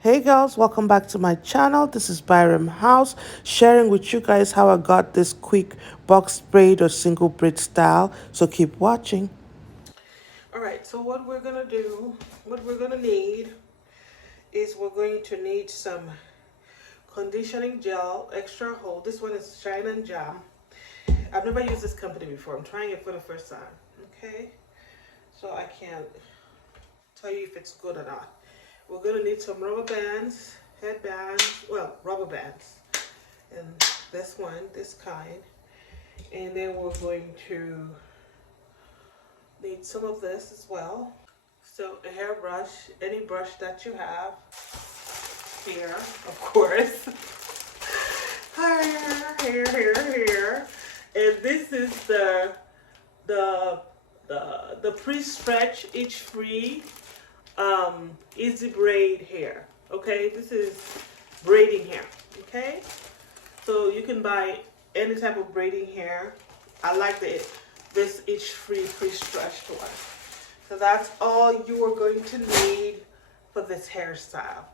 Hey girls, welcome back to my channel. This is Byrem House, sharing with you guys how I got this quick box braid or single braid style. So keep watching. Alright, so what we're gonna do, what we're gonna need is we're going to need some conditioning gel, extra hold. This one is Shine and Jam. I've never used this company before. I'm trying it for the first time. Okay, so I can't tell you if it's good or not. We're gonna need some rubber bands, headbands, well, rubber bands, and this one, this kind, and then we're going to need some of this as well. So a hairbrush, any brush that you have here, of course. Here, and this is the pre-stretch itch free easy braid hair. Okay, this is braiding hair. Okay, so you can buy any type of braiding hair. I like this itch free pre-stretched one. So that's all you are going to need for this hairstyle.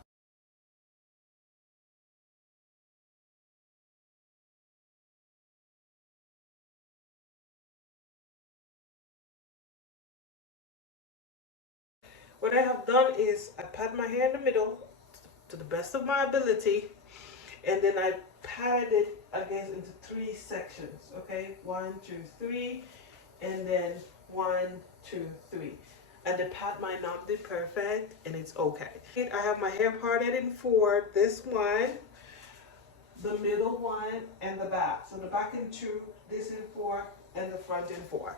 What I have done is I pat my hair in the middle to the best of my ability, and then I patted it again into 3 sections. Okay, 1, 2, 3, and then 1, 2, 3. And the pat might not be perfect, and it's okay. I have my hair parted in 4. This one, the middle one, and the back. So the back in 2, this in 4, and the front in 4.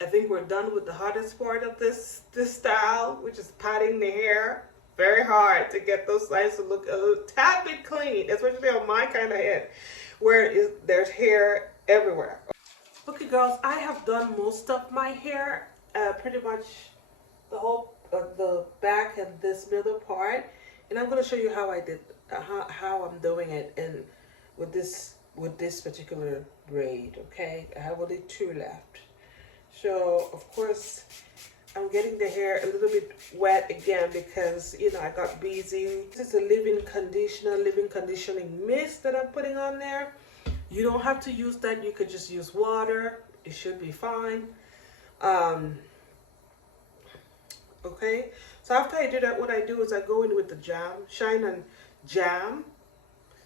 I think we're done with the hardest part of this style, which is patting the hair. Very hard to get those sides to look a little tad bit clean, especially on my kind of head, where there's hair everywhere. Okay, girls, I have done most of my hair, pretty much the whole the back and this middle part, and I'm going to show you how I did how I'm doing it, and with this particular braid. Okay, I have only 2 left. So, of course, I'm getting the hair a little bit wet again because, you know, I got busy. This is a leave-in conditioner, leave-in conditioning mist that I'm putting on there. You don't have to use that. You could just use water. It should be fine. Okay. So after I do that, what I do is I go in with the jam, Shine and Jam.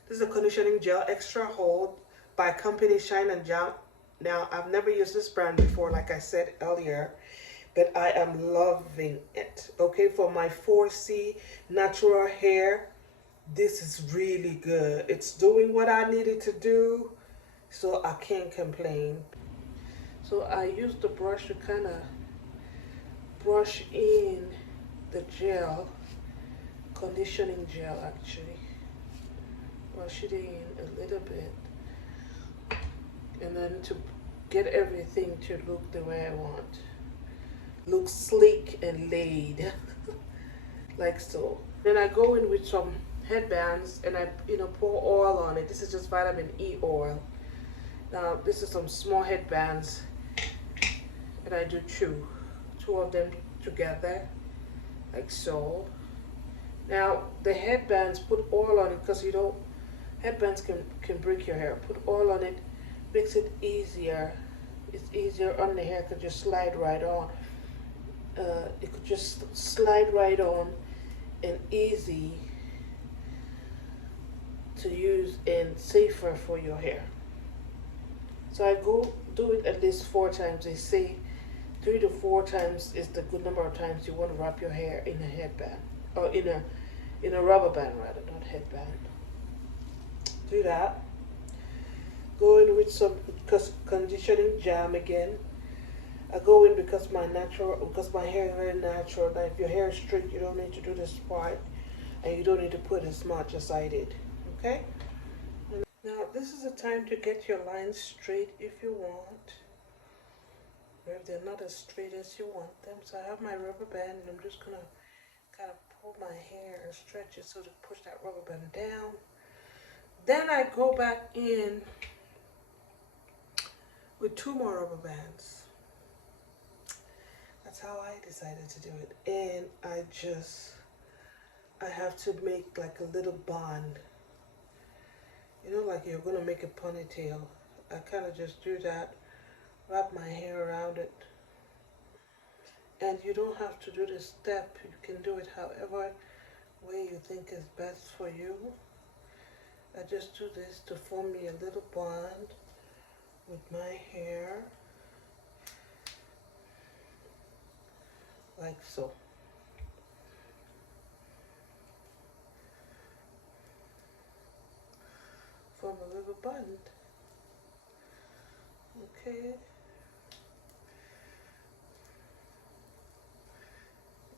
This is a conditioning gel, extra hold by company Shine and Jam. Now, I've never used this brand before, like I said earlier, but I am loving it. Okay, for my 4C natural hair, this is really good. It's doing what I needed to do, so I can't complain. So I use the brush to kind of brush in the gel, conditioning gel actually. Brush it in a little bit. And then to get everything to look the way I want. Look sleek and laid. Like so. Then I go in with some headbands and I pour oil on it. This is just vitamin E oil. Now this is some small headbands. And I do 2 of them together. Like so. Now the headbands, put oil on it because headbands can break your hair. Put oil on it. Makes it easier. It's easier on the hair. It could just slide right on. It could just slide right on, and easy to use and safer for your hair. So I go do it at least 4 times. They say 3 to 4 times is the good number of times you want to wrap your hair in a headband, or in a rubber band rather, not headband. Do that. Go in with some conditioning jam again. I go in because my hair is very natural. Now if your hair is straight, you don't need to do this part, and you don't need to put as much as I did. Okay? Now this is the time to get your lines straight if you want, or if they're not as straight as you want them. So I have my rubber band, and I'm just gonna kind of pull my hair and stretch it so to push that rubber band down. Then I go back in with 2 more rubber bands. That's how I decided to do it. And I have to make like a little bond. You know, like you're gonna make a ponytail. I kind of just do that, wrap my hair around it. And you don't have to do this step. You can do it however way you think is best for you. I just do this to form me a little bond with my hair, like so. Form a little bund. Okay.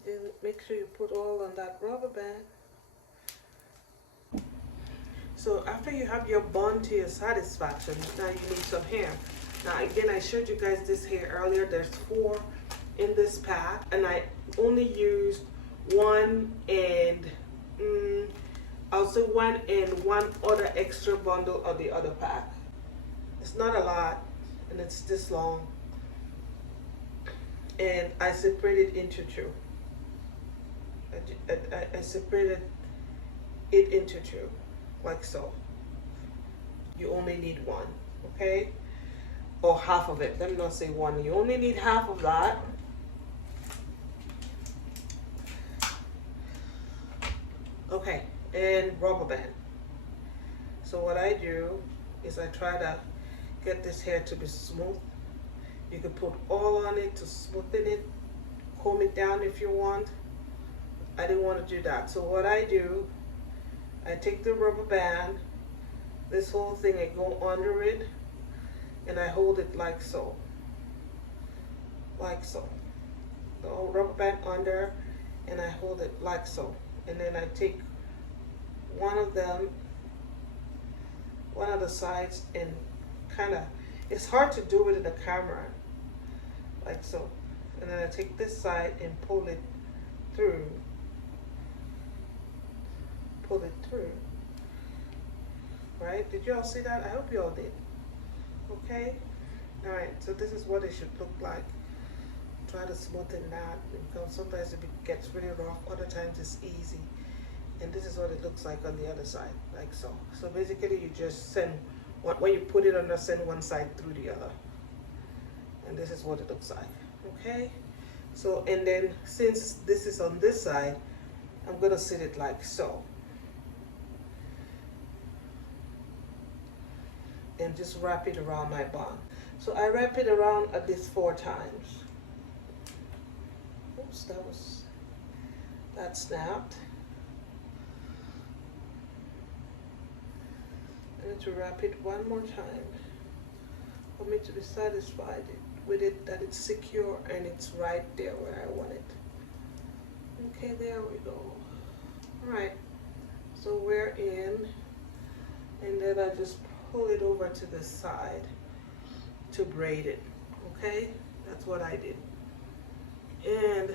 Then make sure you put all on that rubber band. So after you have your bond to your satisfaction, now you need some hair. Now again, I showed you guys this hair earlier. There's 4 in this pack, and I only used 1 and also 1 and 1 other extra bundle of the other pack. It's not a lot, and it's this long. And I separated into 2. I separated it into 2, like so. You only need 1, okay? Or half of it. Let me not say 1. You only need half of that. Okay, and rubber band. So what I do is I try to get this hair to be smooth. You can put oil on it to smoothen it, comb it down if you want. I didn't want to do that. So what I do, I take the rubber band, this whole thing, I go under it, and I hold it like so. Like so. The whole rubber band under, and I hold it like so. And then I take one of them, one of the sides, and kind of, it's hard to do it in the camera, like so. And then I take this side and pull it through. Pull it through. Right? Did you all see that? I hope you all did. Okay? Alright, so this is what it should look like. Try to smoothen that, because sometimes it gets really rough, other times it's easy. And this is what it looks like on the other side, like so. So basically you just send, when you put it under, send one side through the other. And this is what it looks like, okay? So, and then since this is on this side, I'm gonna sit it like so. And just wrap it around my bun. So I wrap it around at least 4 times. Oops, that snapped. I need to wrap it one more time for me to be satisfied with it, that it's secure and it's right there where I want it. Okay, there we go. All right, so we're in, and then I just pull it over to the side to braid it. Okay, that's what I did. And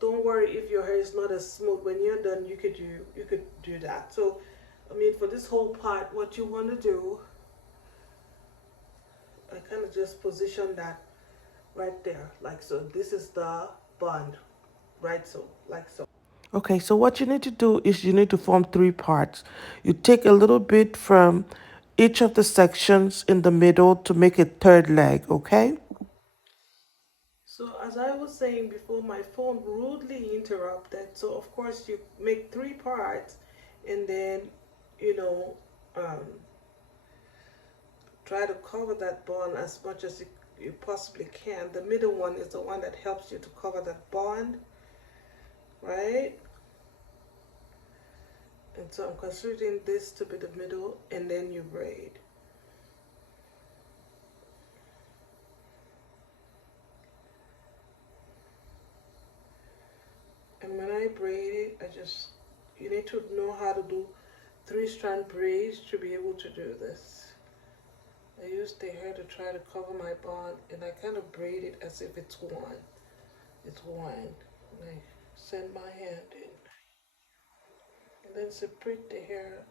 don't worry if your hair is not as smooth. When you're done, you could do that. So I mean, for this whole part, what you want to do, I kind of just position that right there, like so. This is the bund, right so, like so. Okay, so what you need to do is you need to form 3 parts. You take a little bit from each of the sections in the middle to make a 3rd leg, okay? So as I was saying before, my phone rudely interrupted. So of course you make 3 parts, and then, you know, try to cover that bond as much as you possibly can. The middle one is the one that helps you to cover that bond, right? And so I'm considering this to be the middle, and then you braid. And when I braid it, you need to know how to do 3-strand braids to be able to do this. I use the hair to try to cover my bond, and I kind of braid it as if it's one. It's one. And I send my hand in. And then separate the hair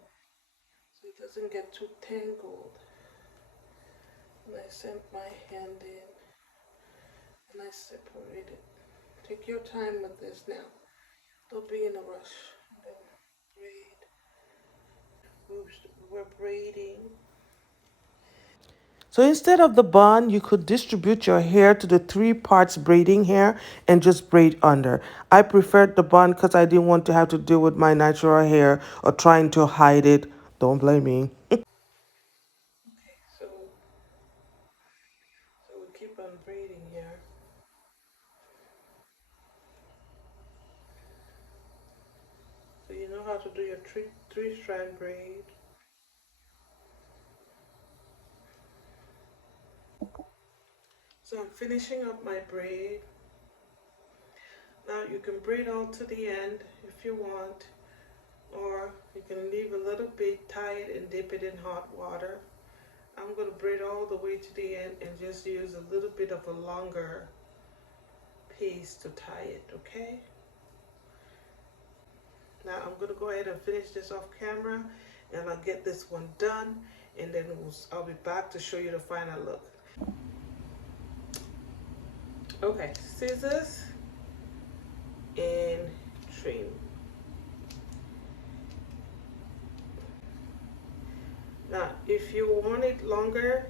so it doesn't get too tangled. And I send my hand in. And I separate it. Take your time with this now. Don't be in a rush. And then braid. We're braiding. So instead of the bun, you could distribute your hair to the three parts braiding hair and just braid under. I preferred the bun because I didn't want to have to deal with my natural hair or trying to hide it. Don't blame me. Okay, so we keep on braiding here. So you know how to do your three strand braid. So I'm finishing up my braid. Now you can braid all to the end if you want, or you can leave a little bit, tie it and dip it in hot water. I'm going to braid all the way to the end and just use a little bit of a longer piece to tie it, okay? Now I'm going to go ahead and finish this off camera and I'll get this one done and then I'll be back to show you the final look. Okay, scissors and trim. Now if you want it longer,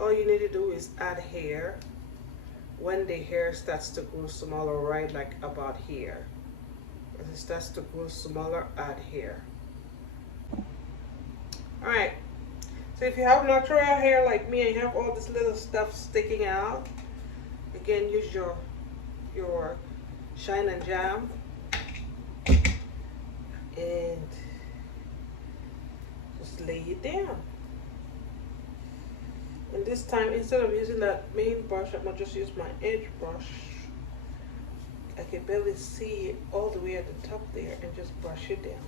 all you need to do is add hair when the hair starts to grow smaller, right like about here. As it starts to grow smaller, add hair. Alright, so if you have natural hair like me and you have all this little stuff sticking out, again use your shine and jam and just lay it down. And this time, instead of using that main brush, I'm going to just use my edge brush. I can barely see it all the way at the top there and just brush it down.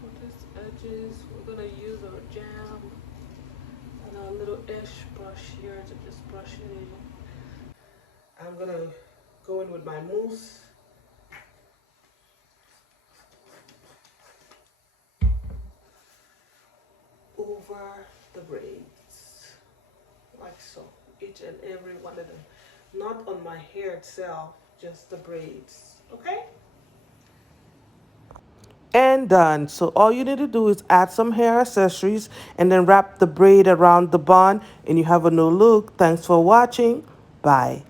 For this edges, we're going to use our jam and our little edge brush here to just brush it in. I'm going to go in with my mousse. Over the braids, like so, each and every one of them. Not on my hair itself, just the braids, okay? And done. So all you need to do is add some hair accessories and then wrap the braid around the bun and you have a new look. Thanks for watching. Bye.